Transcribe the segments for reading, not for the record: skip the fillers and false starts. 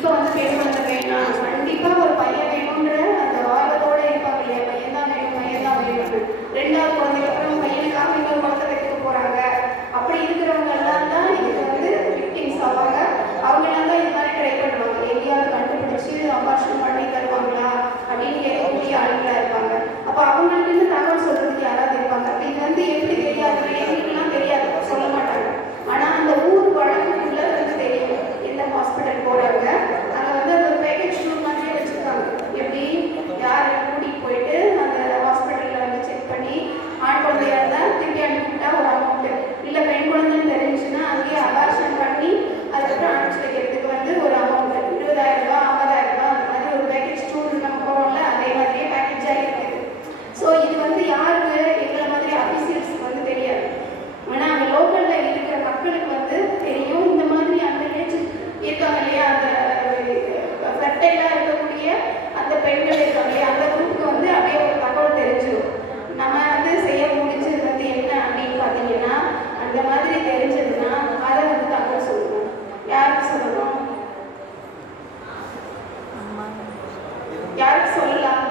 இப்போ வந்து பெண் குழந்தை வேணாம், கண்டிப்பாக ஒரு பையன் வேணுன்ற அந்த ஆர்வத்தோடு இருப்பாங்க இல்லையா, பையன் தான் வேணும் பையன் தான் வேணும்னு. ரெண்டாவது குழந்தைக்கு அப்புறம் பையனுக்காக இன்னொரு குழந்தை வைக்க போகிறாங்க. அப்படி இருக்கிறவங்க எல்லாம் தான் இதுக்கு வந்து விக்டிம்ஸ் ஆவாங்க. அவங்கெல்லாம் தான் இது மாதிரி ட்ரை பண்ணுவாங்க, எங்கேயாவது கண்டுபிடிச்சி அபார்ஷன் பண்ணி தருவாங்களா அப்படின்னு கேட்கக்கூடிய ஆளுங்களா இருப்பாங்க. அப்போ அவங்களுக்குன்னு தகவல் சொல்றதுக்கு யாராவது இருப்பாங்க. இது வந்து எப்படி தெரியாது, எங்களுக்குலாம் தெரியாது, சொல்ல மாட்டாங்க. ஆனால் அந்த ஊர் வழக்குக்குள்ள வந்து தெரியும் எந்த ஹாஸ்பிட்டல் போகிறாங்க. அங்கே வந்து அது ஒரு பேக்கேஜ் டூர் மாதிரியே வச்சுருக்காங்க. எப்படி யாரை கூட்டிகிட்டு போயிட்டு அந்த ஹாஸ்பிட்டலில் வந்து செக் பண்ணி ஆண் குழந்தையா இருந்தால் திருப்பி அனுப்பிவிட்டா ஒரு அமௌண்ட்டு, இல்லை பெண் குழந்தைன்னு தெரிஞ்சுன்னா அங்கேயே அபார்ஷன் பண்ணி அதுக்கப்புறம் அனுப்பிச்சு வைக்கிறதுக்கு வந்து ஒரு அமௌண்ட்டு 20,000 ரூபா 50,000 ரூபா அந்த மாதிரி ஒரு பேக்கேஜ் டூர் நம்ம போகிறோம்ல, அதே மாதிரியே பேக்கேஜாக இருக்குது. ஸோ இது வந்து யாருக்கு எங்களை மாதிரி அஃபீஷியல்ஸ்க்கு வந்து தெரியாது. ஆனால் அங்கே லோக்கலில் இருக்கிற மக்களுக்கு வந்து தெரியும். இந்த மாதிரி அந்த ஏஜ் இருக்காங்க இல்லையா, அந்த ஃபெர்டைலாக இருக்கக்கூடிய அந்த பெண்கள் இருக்காங்க இல்லையா, அந்த குரூப்புக்கு வந்து அப்படியே ஒரு தகவல் தெரிஞ்சிடும். நம்ம வந்து செய்ய முடிஞ்சது வந்து என்ன அப்படின்னு பார்த்தீங்கன்னா, அந்த மாதிரி தெரிஞ்சதுன்னா அதை வந்து தகவல் சொல்லணும். யாருக்கு சொல்லணும், யாருக்கு சொல்லலாம்?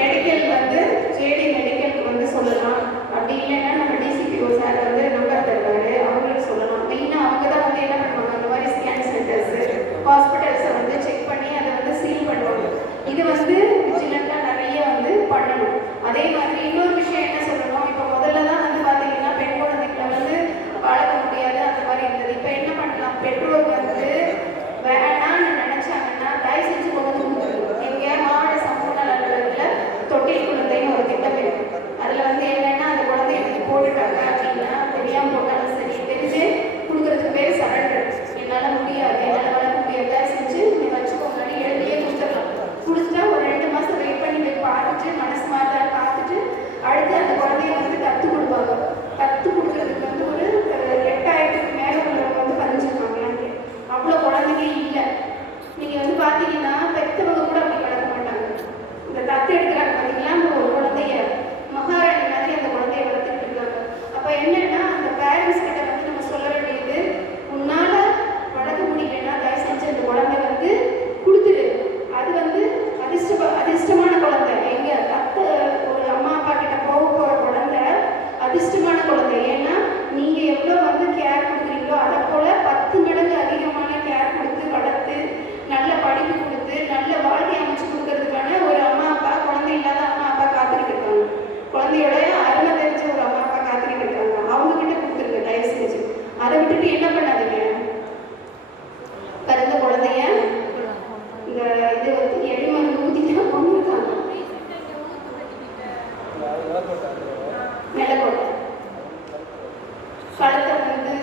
மெடிக்கல் வந்து ஜேடி மெடிக்கலுக்கு வந்து சொல்லலாம். அப்படி இல்லைன்னா நம்ம டிசிபிஓ சார் வந்து நம்பர் தருவாரு, அவங்களுக்கு சொல்லலாம். மெயினாக அவங்க தான் வந்து என்ன பண்ணுவாங்க, அந்த மாதிரி ஸ்கேன் சென்டர்ஸு ஹாஸ்பிட்டல்ஸை வந்து செக் பண்ணி அதை வந்து சீல் பண்ணுவாங்க. இது வந்து விஜிலண்டாக நிறைய வந்து பண்ணணும். அதே மாதிரி இன்னொரு விஷயம் என்ன சொல்லணும், இப்போ முதல்ல தான் வந்து பார்த்தீங்கன்னா பெண் குழந்தைகளை வந்து வளர்க்க முடியாது அந்த மாதிரி இருந்தது. இப்போ என்ன பண்ணலாம், பெற்றோர் வந்து வேணான்னு நினச்சாங்கன்னா தயவு செஞ்சு கொண்டு வந்து கொடுத்துருக்கணும். எங்கள் மாவட்ட சமூக நல அலுவலகத்தில் தொட்டில் குழந்தைன்னு ஒரு திட்டம் இருக்குது. அதில் வந்து என்னென்னா அந்த குழந்தைய வந்து போட்டுட்டாங்க அப்படின்னா, தெரியாமல் போட்டாலும் சரி, தெரிஞ்சு கொடுக்குறதுக்கு பேர் சரண்டர். என்னால் முடியாது, என்னால் வளர்க்க முடியாது, தயவு செஞ்சு நீங்கள் வச்சுக்கோங்க எழுதியே கொடுத்துடலாம். கொடுத்துட்டா ஒரு 2 மாதம் வெயிட் பண்ணி போய் பார்த்துட்டு மனசு மாற்றான்னு பார்த்துட்டு அடுத்து அந்த குழந்தைய வந்து கற்றுக் கொடுப்பாங்க. கற்றுக் கொடுக்குறதுக்கு வந்து ஒரு 8,000க்கு மேலே உள்ளவங்க வந்து பதிஞ்சிருக்காங்க. அவ்வளோ குழந்தைங்க இல்லை. நீங்கள் வந்து பார்த்தீங்கன்னா பெற்றவங்க கூட அப்படி வளர்க்க மாட்டாங்க. இந்த தத்து எடுக்கிறாங்க பார்த்தீங்களா, அந்த ஒரு குழந்தைய மகாராணி மாதிரி அந்த குழந்தைய வளர்த்துட்டு இருக்காங்க. அப்போ என்னன்னா அந்த பேரண்ட்ஸ் கிட்ட வந்து நம்ம சொல்ல வேண்டியது, உன்னால் வளர்க்க முடியலன்னா தயவு செஞ்சு அந்த குழந்தை வந்து கொடுத்துரு. அது வந்து அதிர்ஷ்டமான குழந்தை. எங்க தத்து ஒரு அம்மா அப்பா கிட்ட போகிற குழந்தை அதிர்ஷ்டமான குழந்தை. ஏன்னா நீங்கள் எவ்வளோ வந்து கேர் கொடுக்குறீங்களோ அதை போல் 10 மடங்கு அதிகமான கேர் கொடுத்து வளர்த்து நல்ல படிப்பு கொடுத்து நல்ல வாழ்க்கை அமைச்சு கொடுக்கறதுக்கான ஒரு அம்மா அப்பா, குழந்தை இல்லாத அம்மா அப்பா காத்துக்கிட்டு இருக்காங்க. குழந்தையோட அருமை தெரிஞ்ச ஒரு அம்மா அப்பா காத்துக்கிட்டு இருக்காங்க. அவங்க கிட்ட கொடுத்துருங்க தயவு செஞ்சு. அதை விட்டுட்டு என்ன பண்ணாதீங்க, பிறந்த குழந்தைய இந்த இது வந்து எளிமருந்து ஊற்றி தான் கொண்டுருக்காங்க. மேலக்கோட்டை கழுத்தை வந்து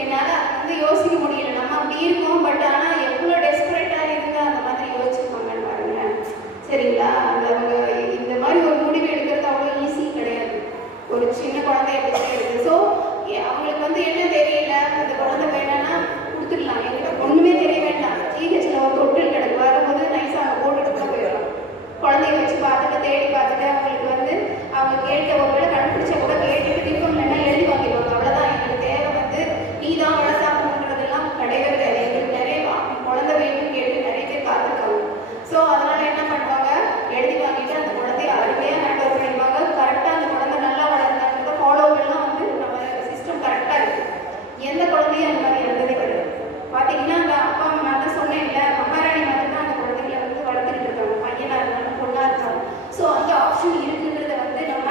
என்னால் அதை வந்து யோசிக்க முடியல. நம்ம அப்படி இருக்கோம், பட் ஆனால் எவ்வளோ டெஸ்பரேட்டாக இருந்தால் அந்த மாதிரி யோசிச்சுப்பாங்கன்னு பாருங்களேன். சரிங்களா, அந்த அவங்க இந்த மாதிரி ஒரு முடிவு எடுக்கிறது அவ்வளோ ஈஸி கிடையாது. ஒரு சின்ன குழந்தை எப்படி செய்யுது. ஸோ அவங்களுக்கு வந்து என்ன தெரியல, அந்த குழந்தை வேணான்னா கொடுத்துடலாம், எங்கிட்ட ஒன்றுமே தெரிய வேண்டாம். ஜிஹெச்சில் ஒரு தொட்டில் கிடக்கு, வரும்போது நைஸாக அங்கே போட்டுட்டு கூட போயிடலாம். குழந்தைய வச்சு பார்த்துட்டு தேடி பார்த்துட்டு அவங்களுக்கு வந்து அவங்க கேட்க ஒருவேளை கண்டுபிடிச்சா கூட கேட்டுட்டு திருப்பம் இல்லைன்னா எழுதி வாங்கிடுவாங்க. அவ்வளோதான். எங்களுக்கு தேவை வந்து நீ தான் வளர்த்தாக்கணுன்றதெல்லாம் கிடையவே கிடையாது. எங்களுக்கு நிறைய குழந்தை வேணும்னு கேட்டு நிறைய பேர் காத்திருக்காங்க. ஸோ அதனால என்ன பண்ணுவாங்க, எழுதி வாங்கிட்டு அந்த குழந்தைய அருமையாக ஹேண்ட் ஓவர் பண்ணிடுவாங்க. கரெக்டாக அந்த குழந்தை நல்லா வளர்ந்தாங்க. ஃபாலோவெல்லாம் வந்து நம்ம சிஸ்டம் கரெக்டாக இருக்குது. எந்த குழந்தையும் அந்த மாதிரி இருந்ததே கிடையாது. பார்த்தீங்கன்னா அந்த அப்பா அம்மா நான் தான் சொன்னேன்ல, மகாராணி மாதிரி தான் அந்த குழந்தைகளை வந்து வளர்த்துக்கிட்டு இருக்காங்க. பையனாக இருந்தாலும் பொண்ணாக இருக்காங்க. ஸோ அந்த ஆப்ஷன் இருக்குன்றத வந்து நம்ம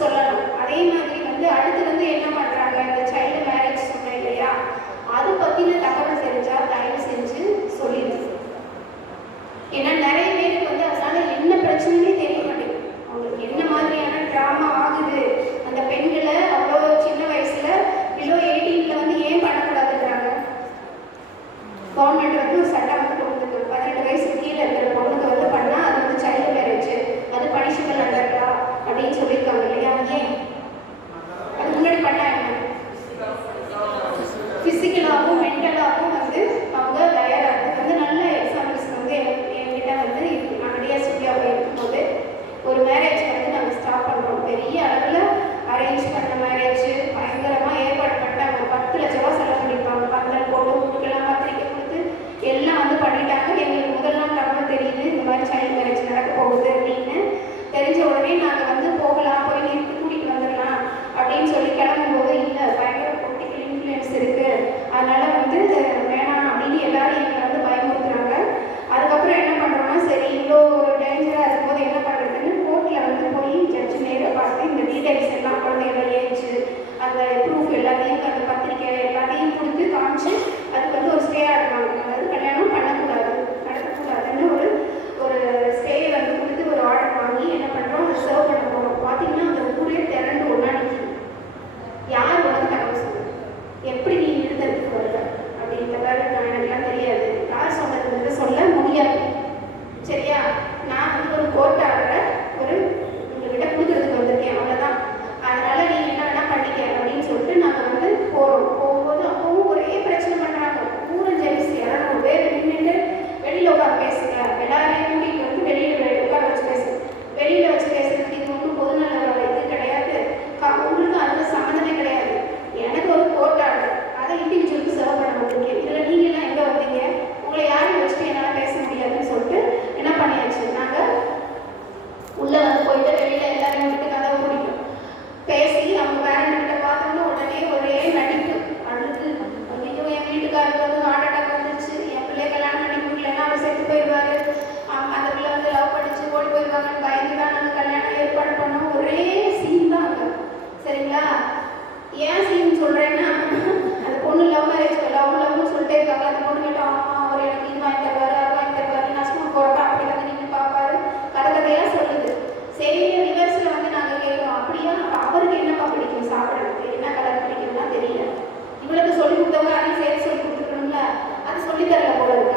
சொல்லணும். அதே மாதிரி வந்து அடுத்து வந்து என்ன பண்ணுறாங்க, இந்த சைல்டு மேரேஜ் சொன்னேன் இல்லையா, அது பற்றின தகவல் தெரிஞ்சால் தயவு செஞ்சு சொல்லிடுங்க. ஏன்னா நிறைய பேருக்கு வந்து அதனால என்ன பிரச்சனையே தெரிய மாட்டேங்குது. அவங்களுக்கு என்ன மாதிரியான ட்ராமா ஆகுது, அந்த பெண்களை அவ்வளோ சின்ன வயசில் பிலோ 18 வந்து ஏன் பண்ணக்கூடாதுன்றாங்க. கவர்மெண்ட் வந்து ஒரு சட்டம் வந்து கொண்டு வந்து 18 வயசுக்கு கீழே இருக்கிற பொண்ணுக்கு வந்து பண்ணால் அது வந்து சைல்டு மேரேஜ், அது பனிஷபிள் அண்டர்டா அப்படின்னு சொல்லியிருக்காங்க இல்லையா. ஏன் அது முன்னாடி பண்ணா என்ன, ஃபிசிக்கலாகவும் மென்டலாகவும் வந்து அவங்க தயாராக வந்து நல்ல எக்ஸாம்பிள்ஸ் வந்து என்கிட்ட வந்து நான் டிஎஸ்பியாக இருக்கும்போது ஒரு மேரேஜ் வந்து நாங்கள் ஸ்டார்ட் பண்ணுறோம். பெரிய அளவில் அரேஞ்ச் பண்ண மேரேஜ் பயங்கரமாக ஏற்பாடு பண்ணிட்டாங்க. 10 லட்ச ரூபா செலவு பண்ணியிருப்பாங்க. பந்தல் போட்டு ஊருக்கெல்லாம் பத்திரிக்கை சொல்லி தரல போல இருக்கு.